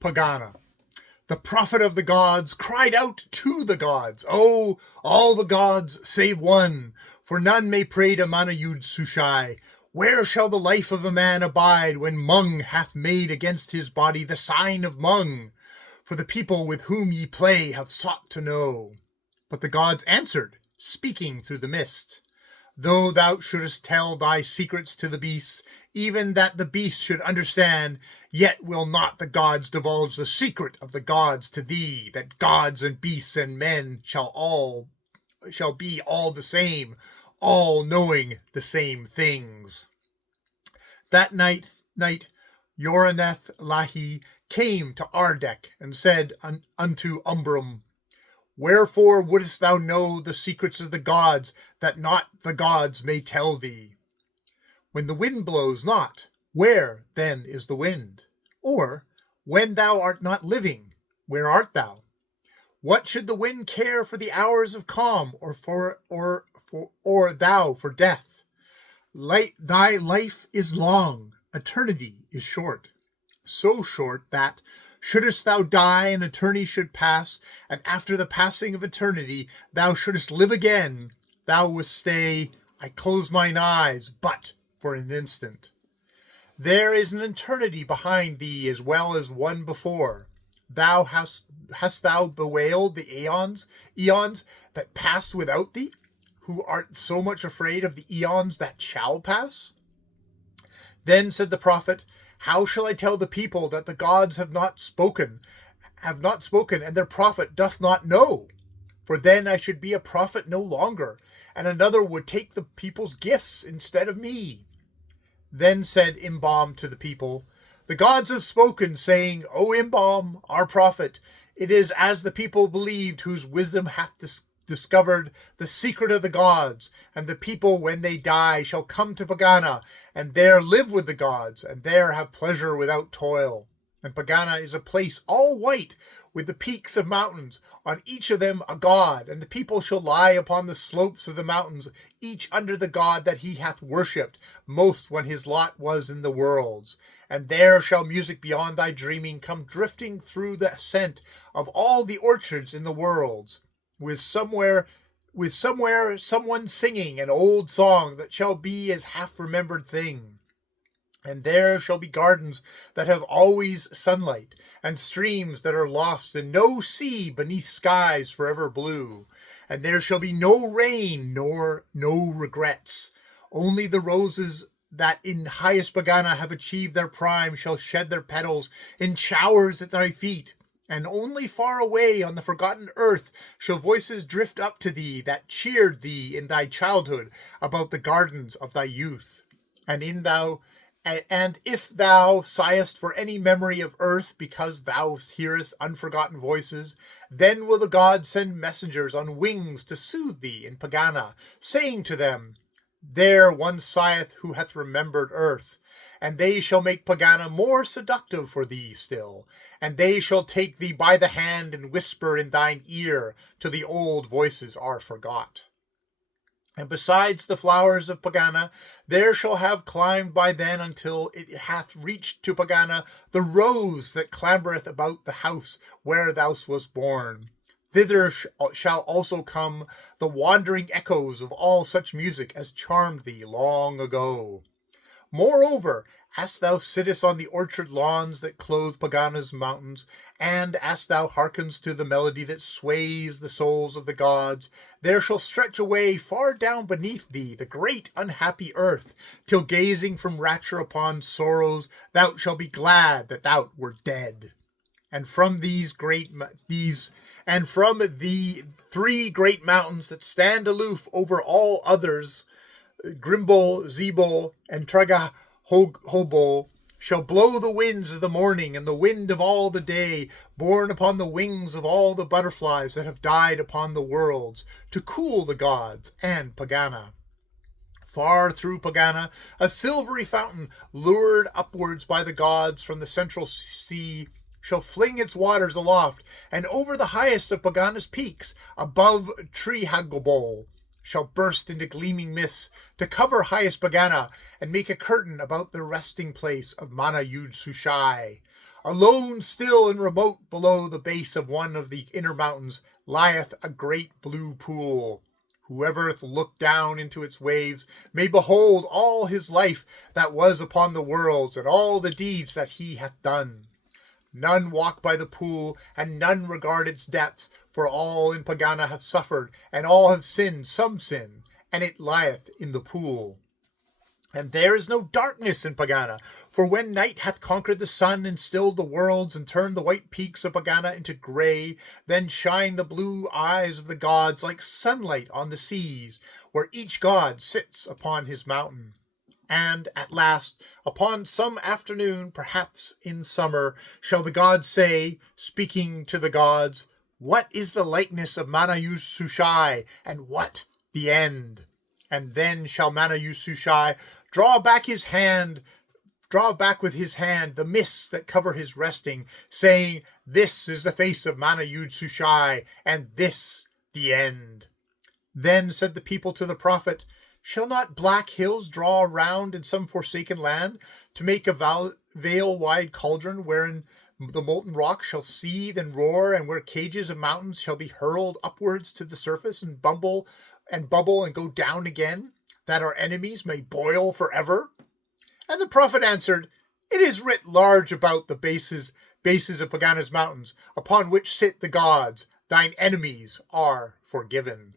Pagana. The prophet of the gods cried out to the gods, "Oh, all the gods save one, for none may pray to Mana-Yud Sushai. Where shall the life of a man abide when Mung hath made against his body the sign of Mung? For the people with whom ye play have sought to know." But the gods answered, speaking through the mist, "Though thou shouldest tell thy secrets to the beasts, even that the beasts should understand, yet will not the gods divulge the secret of the gods to thee, that gods and beasts and men shall be all the same, all knowing the same things." That night Yoreneth Lahi came to Ardek and said unto Umbrum, "Wherefore wouldst thou know the secrets of the gods, that not the gods may tell thee? When the wind blows not, where then is the wind? Or, when thou art not living, where art thou? What should the wind care for the hours of calm, or thou for death? Thy life is long, eternity is short. So short that, shouldest thou die, an eternity should pass, and after the passing of eternity thou shouldest live again, thou wouldst say, I close mine eyes, but for an instant. There is an eternity behind thee as well as one before. Thou hast thou bewailed the eons that passed without thee, who art so much afraid of the eons that shall pass? Then said the prophet, "How shall I tell the people that the gods have not spoken, and their prophet doth not know? For then I should be a prophet no longer, and another would take the people's gifts instead of me." Then said Imbaum to the people, "The gods have spoken, saying, O Imbaum, our prophet, it is as the people believed, whose wisdom hath discovered the secret of the gods, and the people when they die shall come to Pagana, and there live with the gods, and there have pleasure without toil. And Pagana is a place all white, with the peaks of mountains, on each of them a god, and the people shall lie upon the slopes of the mountains, each under the god that he hath worshipped most when his lot was in the worlds. And there shall music beyond thy dreaming come drifting through the scent of all the orchards in the worlds, with somewhere someone singing an old song that shall be as half-remembered thing. And there shall be gardens that have always sunlight, and streams that are lost, and no sea beneath skies forever blue. And there shall be no rain, nor no regrets. Only the roses that in highest Pagana have achieved their prime shall shed their petals in showers at thy feet. And only far away on the forgotten earth shall voices drift up to thee that cheered thee in thy childhood about the gardens of thy youth. And if thou sighest for any memory of earth because thou hearest unforgotten voices, then will the gods send messengers on wings to soothe thee in Pagana, saying to them, There one sigheth who hath remembered earth, and they shall make Pagana more seductive for thee still, and they shall take thee by the hand and whisper in thine ear till the old voices are forgot. And besides the flowers of Pagana, there shall have climbed by then until it hath reached to Pagana the rose that clambereth about the house where thou wast born. Thither shall also come the wandering echoes of all such music as charmed thee long ago. Moreover, as thou sittest on the orchard lawns that clothe Pagana's mountains, and as thou hearkenest to the melody that sways the souls of the gods, there shall stretch away far down beneath thee the great unhappy earth, till gazing from rapture upon sorrows, thou shalt be glad that thou wert dead. And from the 3 great mountains that stand aloof over all others, Grimbol, Zebol, and Tragahobol, shall blow the winds of the morning and the wind of all the day, borne upon the wings of all the butterflies that have died upon the worlds, to cool the gods and Pagana. Far through Pagana, a silvery fountain, lured upwards by the gods from the central sea, shall fling its waters aloft, and over the highest of Pagana's peaks, above Trihagobol, shall burst into gleaming mists to cover highest Pagana and make a curtain about the resting place of Mana-Yud Sushai. Alone, still and remote, below the base of one of the inner mountains, lieth a great blue pool. Whoever hath looked down into its waves may behold all his life that was upon the worlds, and all the deeds that he hath done. None walk by the pool, and none regard its depths, for all in Pegana have suffered, and all have sinned some sin, and it lieth in the pool. And there is no darkness in Pegana, for when night hath conquered the sun and stilled the worlds and turned the white peaks of Pegana into grey, then shine the blue eyes of the gods like sunlight on the seas, where each god sits upon his mountain. And, at last, upon some afternoon, perhaps in summer, shall the gods say, speaking to the gods, "What is the likeness of Mana-Yuz-Sushai, and what the end?" And then shall Mana-Yuz-Sushai draw back with his hand the mists that cover his resting, saying, "This is the face of Mana-Yuz-Sushai, and this the end." Then said the people to the prophet, "Shall not black hills draw around in some forsaken land, to make a veil-wide cauldron, wherein the molten rock shall seethe and roar, and where cages of mountains shall be hurled upwards to the surface, and bubble and go down again, that our enemies may boil forever?" And the prophet answered, "It is writ large about the bases of Pegana's mountains, upon which sit the gods, thine enemies are forgiven."